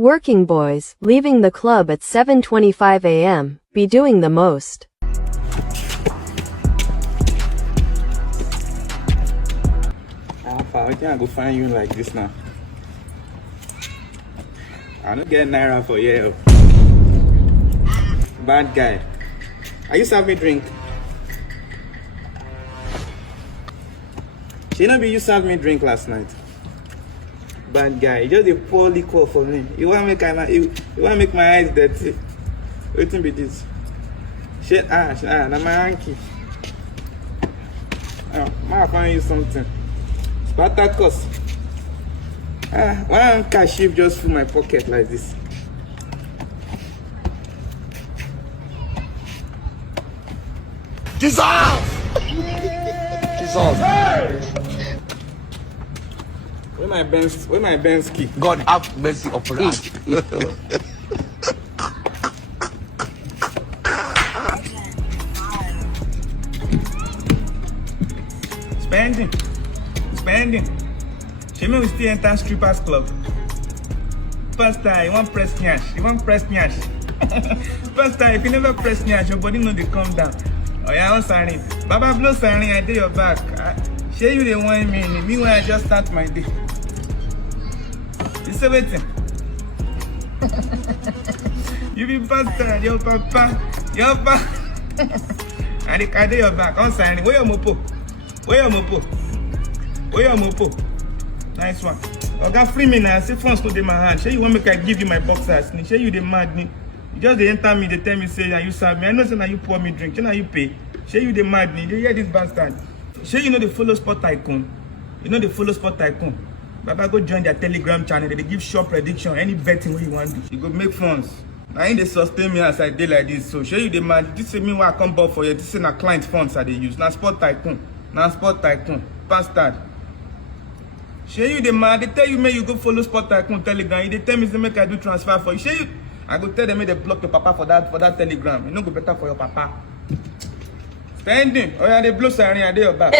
Working boys, leaving the club at 7:25 a.m., be doing the most. I think I go find you like this now. I don't get naira for you. Bad guy. Are you serving me drink? She not be you served me drink last night. Bad guy. You just a poor liquor for me. You wanna make my eyes dirty. Waiting be this. Shit na my hanky. I find you something. Spartacus. Why don't cash just fill my pocket like this? Jesus! Jesus! Where my Benz key? God have mercy upon us. Spending. Shame we still enter strippers club. Pastor, you want press nyash? Pastor, if you never press nyash, your body know they come down. Oh yeah, I'm sorry. Baba blow sorry, I did your back. Share you the 1 minute. Meanwhile, I just start my day. You say waiting. You be pastor, your papa. I did your back. I'm sorry. Where your mopo? Nice one. Oga free me now. Say funds to my hand. Shey you want make I give you my boxers? Shey you the mad me? You just they enter me. They tell me say that you serve me. I know say now you pour me drink. Shey now you pay. Shey you the mad me? They hear this bastard. Shey you know the follow sport tycoon. Baba go join their Telegram channel. They give short prediction. Any betting what you want to do. You go make funds. I ain't they sustain me as I did like this. So shey you the mad? This is me why I come back for you. This is na client funds that they use. Now sport tycoon. Bastard. Shey you the man, they tell you make you go follow Sport Tycoon Telegram. They tell me say make I do transfer for you. Shey you, I go tell them make they block your papa for that Telegram. You know go better for your papa. Spending. Oh yeah, they blow siren and they your back.